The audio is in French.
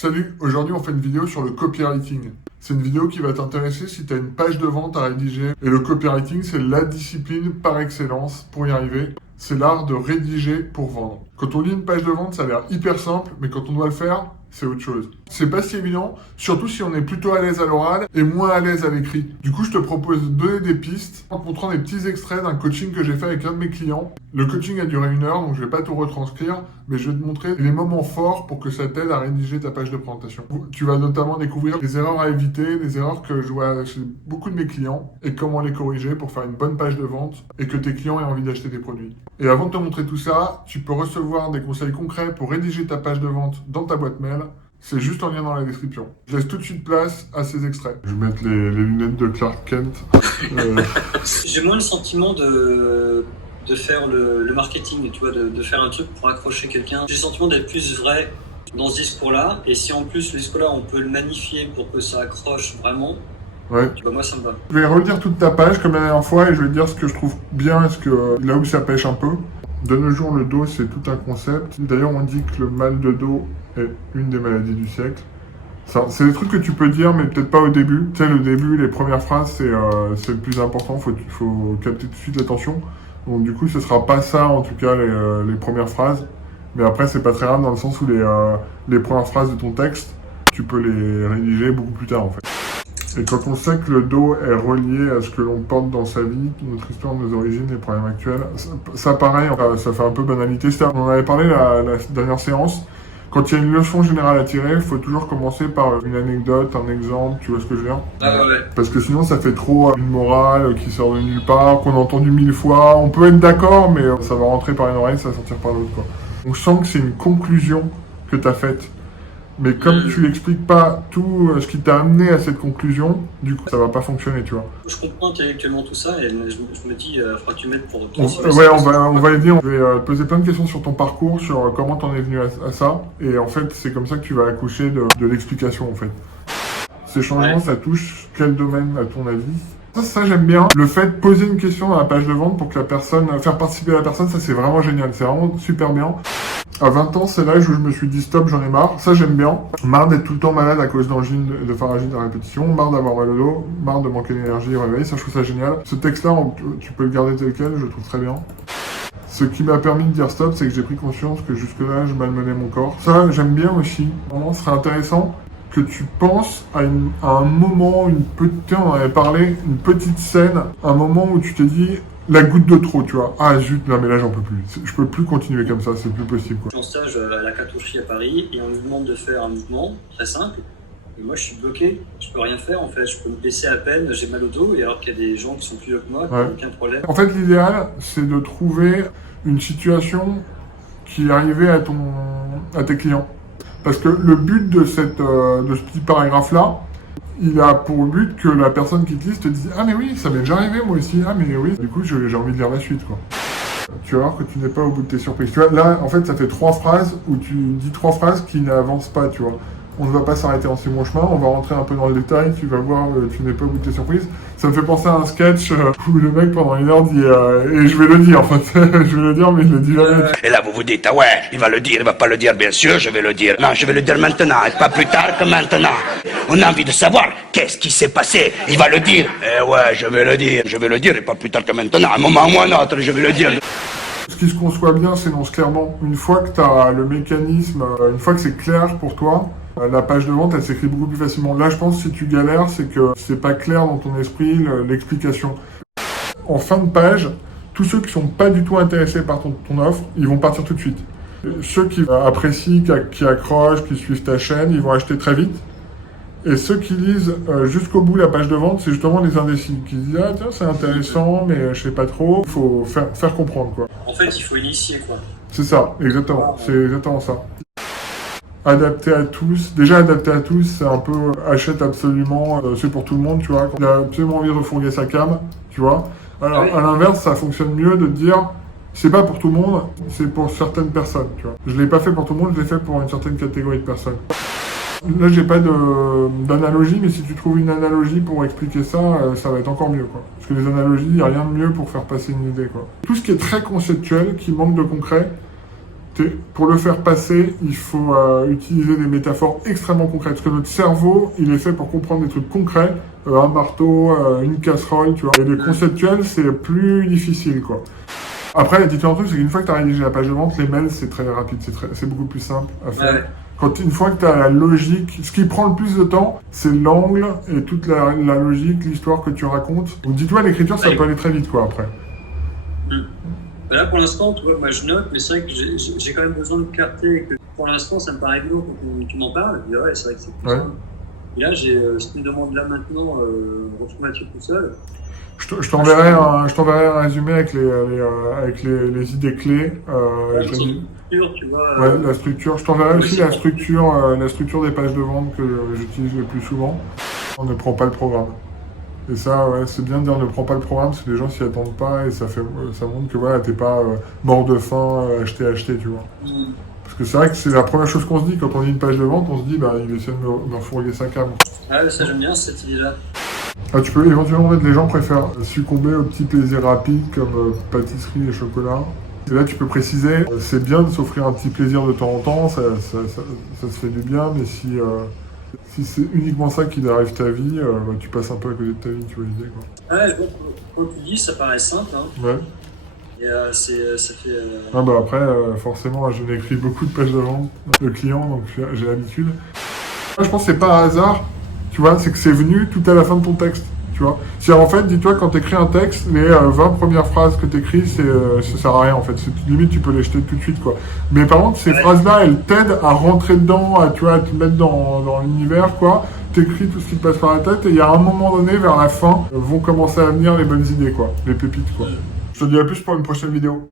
Salut, aujourd'hui on fait une vidéo sur le copywriting. C'est une vidéo qui va t'intéresser si tu as une page de vente à rédiger. Et le copywriting, c'est la discipline par excellence pour y arriver. C'est l'art de rédiger pour vendre. Quand on lit une page de vente, ça a l'air hyper simple, mais quand on doit le faire, c'est autre chose. C'est pas si évident, surtout si on est plutôt à l'aise à l'oral et moins à l'aise à l'écrit. Du coup, je te propose de donner des pistes en te montrant des petits extraits d'un coaching que j'ai fait avec un de mes clients. Le coaching a duré 1 heure, donc je vais pas tout retranscrire, mais je vais te montrer les moments forts pour que ça t'aide à rédiger ta page de présentation. Tu vas notamment découvrir les erreurs à éviter, les erreurs que je vois chez beaucoup de mes clients et comment les corriger pour faire une bonne page de vente et que tes clients aient envie d'acheter tes produits. Et avant de te montrer tout ça, tu peux recevoir des conseils concrets pour rédiger ta page de vente dans ta boîte mail. C'est juste en lien dans la description. Je laisse tout de suite place à ces extraits. Je vais mettre les lunettes de Clark Kent. J'ai moins le sentiment de faire le marketing, tu vois, de faire un truc pour accrocher quelqu'un. J'ai le sentiment d'être plus vrai dans ce discours-là. Et si en plus le discours-là, on peut le magnifier pour que ça accroche vraiment, Ouais. tu vois, moi ça me va. Je vais relire toute ta page comme la dernière fois et je vais te dire ce que je trouve bien et là où ça pêche un peu. De nos jours, le dos, c'est tout un concept. D'ailleurs, on dit que le mal de dos est une des maladies du siècle. C'est des trucs que tu peux dire, mais peut-être pas au début. Tu sais, le début, les premières phrases, c'est le plus important. Faut capter tout de suite l'attention. Donc du coup, ce sera pas ça, en tout cas, les premières phrases. Mais après, c'est pas très grave dans le sens où les premières phrases de ton texte, tu peux les rédiger beaucoup plus tard, en fait. Et quand on sait que le dos est relié à ce que l'on porte dans sa vie, notre histoire, nos origines, les problèmes actuels, ça pareil, ça fait un peu banalité. On en avait parlé la dernière séance. Quand il y a une leçon générale à tirer, il faut toujours commencer par une anecdote, un exemple, tu vois ce que je veux dire? Ouais. Parce que sinon, ça fait trop une morale qui sort de nulle part, qu'on a entendu 1000 fois. On peut être d'accord, mais ça va rentrer par une oreille, ça va sortir par l'autre, quoi. On sent que c'est une conclusion que tu as faite. Mais comme tu n'expliques pas tout ce qui t'a amené à cette conclusion, du coup, ça va pas fonctionner, tu vois. Je comprends intellectuellement tout ça et je me dis, il faudra que tu m'aides pour... Ouais, on va y venir. Je vais te poser plein de questions sur ton parcours, sur comment t'en es venu à ça. Et en fait, c'est comme ça que tu vas accoucher de l'explication, en fait. Ces changements, ça touche quel domaine, à ton avis? Ça j'aime bien. Le fait de poser une question dans la page de vente pour que la personne, faire participer la personne, ça c'est vraiment génial. C'est vraiment super bien. À 20 ans, c'est l'âge où je me suis dit stop, j'en ai marre. Ça j'aime bien. Marre d'être tout le temps malade à cause d'angine, de pharyngite à répétition. Marre d'avoir mal au dos. Marre de manquer d'énergie au réveil. Ça je trouve ça génial. Ce texte-là, tu peux le garder tel quel, je le trouve très bien. Ce qui m'a permis de dire stop, c'est que j'ai pris conscience que jusque-là, je malmenais mon corps. Ça, j'aime bien aussi. Vraiment, ce serait intéressant que tu penses à un moment, on en avait parlé, une petite scène, un moment où tu t'es dit la goutte de trop, tu vois. Ah zut, non mais là j'en peux plus. Je peux plus continuer comme ça, c'est plus possible, quoi. Je suis en stage à la cartoucherie à Paris et on me demande de faire un mouvement très simple. Et moi je suis bloqué, je peux rien faire en fait, je peux me baisser à peine, j'ai mal au dos, et alors qu'il y a des gens qui sont plus vieux que moi, qui n'ont aucun problème. En fait, l'idéal, c'est de trouver une situation qui arrivait à tes clients. Parce que le but de ce petit paragraphe-là, il a pour but que la personne qui te lise te dise « Ah mais oui, ça m'est déjà arrivé moi aussi, ah mais oui ». Du coup, j'ai envie de lire la suite, quoi. Tu vas voir que tu n'es pas au bout de tes surprises. Tu vois, là, en fait, ça fait 3 phrases où tu dis 3 phrases qui n'avancent pas, tu vois. On ne va pas s'arrêter en si bon chemin, on va rentrer un peu dans le détail, tu vas voir, tu n'es pas au bout de tes surprises. Ça me fait penser à un sketch où le mec pendant 1 heure dit et je vais le dire, en fait, je vais le dire mais je le dis jamais. Et là vous vous dites, ah ouais, il va le dire, il va pas le dire, bien sûr, je vais le dire. Non, je vais le dire maintenant, et pas plus tard que maintenant. On a envie de savoir qu'est-ce qui s'est passé, il va le dire. Eh ouais, je vais le dire, et pas plus tard que maintenant. Un moment ou un autre, je vais le dire. Ce qui se conçoit bien s'énonce clairement. Une fois que tu as le mécanisme, une fois que c'est clair pour toi, la page de vente, elle s'écrit beaucoup plus facilement. Là, je pense que si tu galères, c'est que c'est pas clair dans ton esprit l'explication. En fin de page, tous ceux qui sont pas du tout intéressés par ton offre, ils vont partir tout de suite. Ceux qui apprécient, qui accrochent, qui suivent ta chaîne, ils vont acheter très vite. Et ceux qui lisent jusqu'au bout la page de vente, c'est justement les indécis qui disent « Ah tiens, c'est intéressant, mais je sais pas trop. » Il faut faire comprendre, quoi. En fait, il faut initier, quoi. C'est ça, exactement. C'est exactement ça. Adapté à tous. Déjà, adapté à tous, c'est un peu achète absolument, c'est pour tout le monde, tu vois. Il a absolument envie de refourguer sa cam, tu vois. Alors, à l'inverse, ça fonctionne mieux de dire c'est pas pour tout le monde, c'est pour certaines personnes, tu vois. Je l'ai pas fait pour tout le monde, je l'ai fait pour une certaine catégorie de personnes. Là, j'ai pas d'analogie, mais si tu trouves une analogie pour expliquer ça, ça va être encore mieux, quoi. Parce que les analogies, il n'y a rien de mieux pour faire passer une idée, quoi. Tout ce qui est très conceptuel, qui manque de concret, Pour le faire passer, il faut utiliser des métaphores extrêmement concrètes. Parce que notre cerveau, il est fait pour comprendre des trucs concrets. Un marteau, une casserole, tu vois. Et les conceptuels, c'est plus difficile, quoi. Après, il y a différents trucs, c'est qu'une fois que tu as rédigé la page de vente, les mails, c'est très rapide, c'est beaucoup plus simple à faire. Ouais. Une fois que tu as la logique, ce qui prend le plus de temps, c'est l'angle et toute la logique, l'histoire que tu racontes. Donc dis-toi, l'écriture, ça peut aller très vite, quoi, après. Là, pour l'instant, tu vois, moi je note, mais c'est vrai que j'ai quand même besoin de clarté. Et que pour l'instant, ça me paraît évident quand tu m'en parles. Et ouais, c'est vrai que c'est plus simple. Et là, si tu me demandes là maintenant, retrouve Mathieu tout seul. Je t'enverrai un résumé avec les idées clés. Tu vois, ouais, la structure. Je t'enverrai aussi la structure des pages de vente que j'utilise le plus souvent. On ne prend pas le programme. Et ça, ouais, c'est bien de dire ne prends pas le programme parce que les gens s'y attendent pas et ça montre que voilà, t'es pas mort de faim, acheter, tu vois. Parce que c'est vrai que c'est la première chose qu'on se dit quand on lit une page de vente, on se dit bah il essaie de me refourguer sa cam. Ah, ça j'aime bien cette idée-là. Ah, tu peux éventuellement mettre les gens préfèrent succomber aux petits plaisirs rapides comme pâtisserie et chocolat. Et là, tu peux préciser, c'est bien de s'offrir un petit plaisir de temps en temps, ça se fait du bien, mais si c'est uniquement ça qui arrive ta vie, bah, tu passes un peu à côté de ta vie, tu vois l'idée, quoi. Ouais, quand tu dis, ça paraît simple, hein. Ouais. Et ça fait... Ah bah après, forcément, je n'écris beaucoup de pages de vente de clients, donc j'ai l'habitude. Moi, je pense que c'est pas un hasard, tu vois, c'est que c'est venu tout à la fin de ton texte. Tu vois, c'est-à-dire, en fait, dis-toi, quand tu écris un texte, les 20 premières phrases que tu écris, ça sert à rien, en fait. Limite, tu peux les jeter tout de suite, quoi. Mais par contre, ces phrases-là, elles t'aident à rentrer dedans, à te mettre dans l'univers, quoi. T'écris tout ce qui te passe par la tête, et il y a un moment donné, vers la fin, vont commencer à venir les bonnes idées, quoi. Les pépites, quoi. Je te dis à plus pour une prochaine vidéo.